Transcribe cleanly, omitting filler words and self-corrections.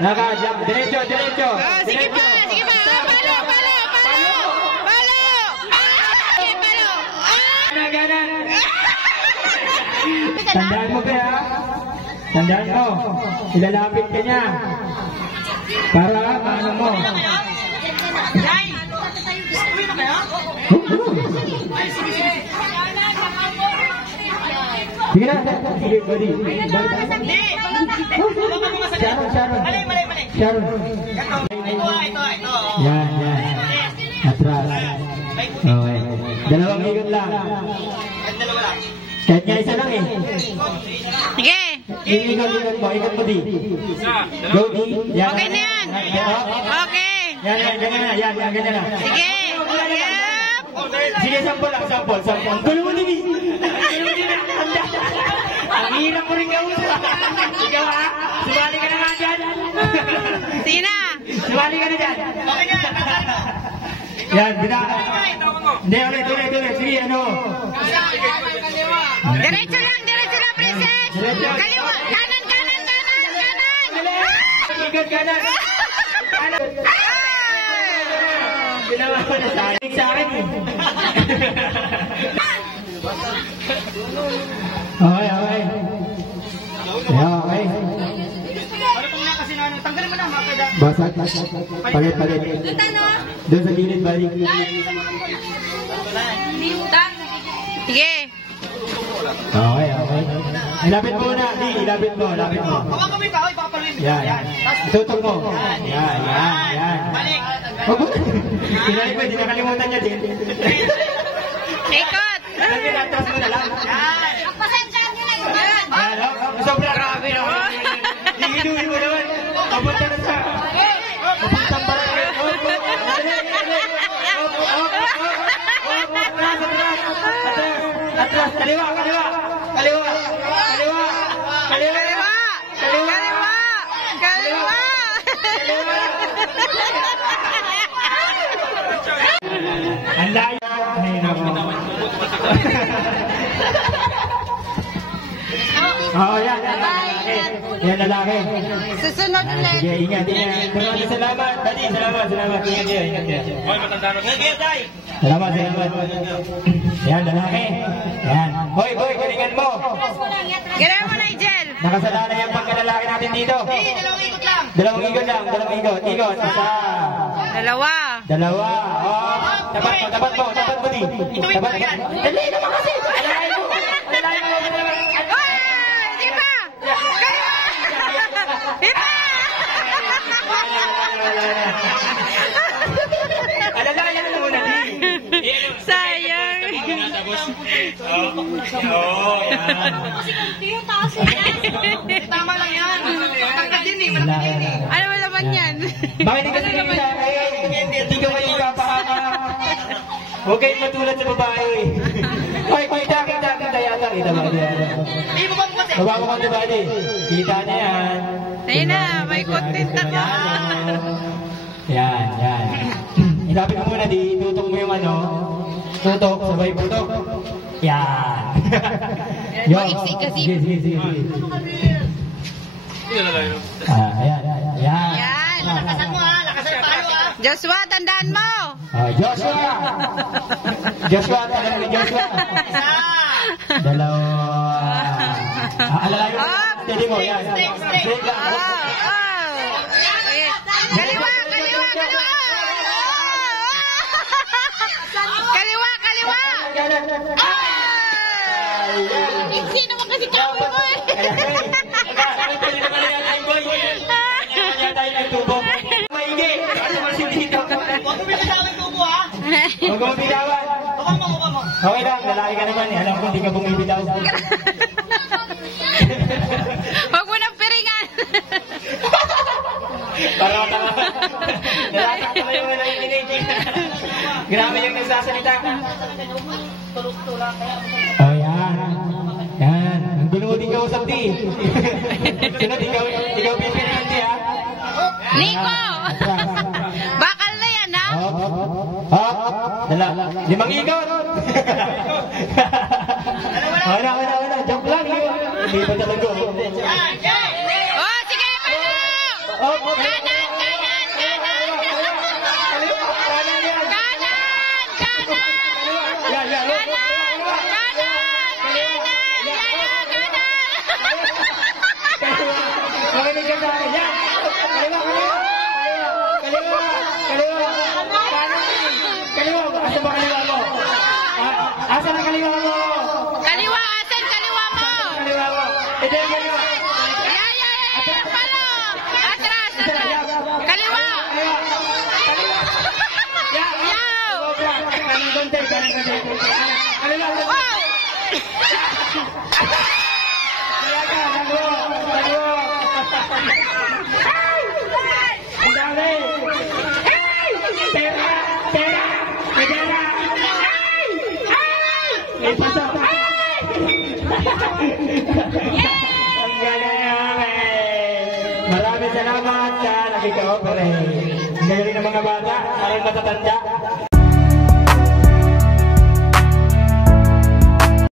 Lakad, diretso, diretso. Sige pa, sige pa. Palo, palo, palo. Palo. Ay, palo. Ganan. Tandaan mo kaya. Tandaan mo. Ilalapit ka niya. Para maano mo. Sige na. Sige, buddy. Sharon. Sharon. Ito. Yan. Atras. Okay. Dalawang ikot lang. Kahit nga isa lang eh. Sige. Ikot mo. Ikot mo di. Go di. Okay na yan. Okay. Yan, ganyan na. Yan, ganyan na. Sige. Yep. Sige, sampol lang. Sampol. Gulo mo din. Ang hirap mo rin gawin. Ikaw ha? Sumali ka na nga dyan. Sige na. Sumali ka na dyan. Yan, bina. Hindi, ulit. Sige, ano? Diretso lang, princess. Kaliwa. Kanan. Ikot kanan. Ginawa ko na sa akin. Okay. Okay. Tanggalin mo na, makakada. Basag. Palit. Doon sa gilid, balik. Sige. Okay. Ilapit mo na, di. Ilapit mo. Hawakan mo yung kahoy, baka paluin mo. Yan. Itutok mo. Yan. Balik. Pinalik mo, hindi nakalimutan niya din. Ikot. Atras mo na lang. Pasensyahan nyo na yun. Sobrang grabe naman. Hihiduhin mo naman. Papunta na sa... Papuntang barangay. Atras. Kaliwa. Ang layo. Ay, nako. Yan lalaki. Susunod ulit. Sige, ingat. Salamat. Dali, salamat. Ingat kayo. Hoy, matanda na. Sige, Day. Salamat. Yan, lalaki. Yan. Hoy, galingan mo. Gano'n mo, Nigel. Nakasalala yung pagkalalaki natin dito. Dalawang ikot lang. Dalawang ikot. Isa. Dalawa. Oh, tapat mo di. Tapat mo. Dali naman kasi. Alalayan mo. Di ba? Alalayan mo muna di. Sayang. Tama lang yan. Matangkad din eh. Ano mo naman yan? Bakit hindi kasi nila? Hindi ka kayo kapahama. Huwag kayong matulad sa babae. Hoy, kita yata. Kita ba? Baba mo kang diba? Kita na yan. Ayun na, may content ako. Yan. Ilapit mo muna di. Tutok mo yung ano. Tutok, sabay putok. Yan. Mag-iksik kasi. Sige. Ayan. Yan. Lakasan mo ha. Lakasan mo tayo ha. Joshua, tandaan mo. Joshua, talaga ni Joshua. Dalawa. Alalayo. Steady mo, yan. Straight lang. Kaliwa. Sino mo kasi kami mo eh? Maigi! Huwag mo bitawan yung tubo ha. Huwag mo bitawan. Huwag mo. Okay lang, lalaki ka naman. Alam ko hindi ka bumibitaw. Huwag mo nang piringan. Parang nalatak ko yung nakikinig. Grabe yung nagsasalita. Oh, yan. Ang gulo din kausap di. Sunod, ikaw pipiringan di ha. Nico! Bakal na yan ha? Limang ikot. Wala. Joke lang. Hindi pa talaga. Oh, sige, palo! Oh, Kanan, kanan, kanan. Kanan yan. Kanan, kanan. Yan, yan. Kanan, kanan, Kaliwa. Makinig ka sa akin. Yan. Kaliwa, kaliwa. Kaliwa, kaliwa. Kaliwa. Asa ba kaliwa mo? Asa na kaliwa mo? Kaliwa, asan kaliwa mo? Kaliwa mo. Ito yung kaliwa. Palo. Atras, atras. Kaliwa. Kaliwa. Kaliwa. Yan. Yaw. Kanan konti, kanan konti. Kaliwa. Wow. Kaya ka, kaliwa. Kaliwa. Ang dami. Pera. Pera. Pera. May pasok. Ang galing namin. Maraming salamat sa nakika-operate. Galing ng mga bata, parang matatanda.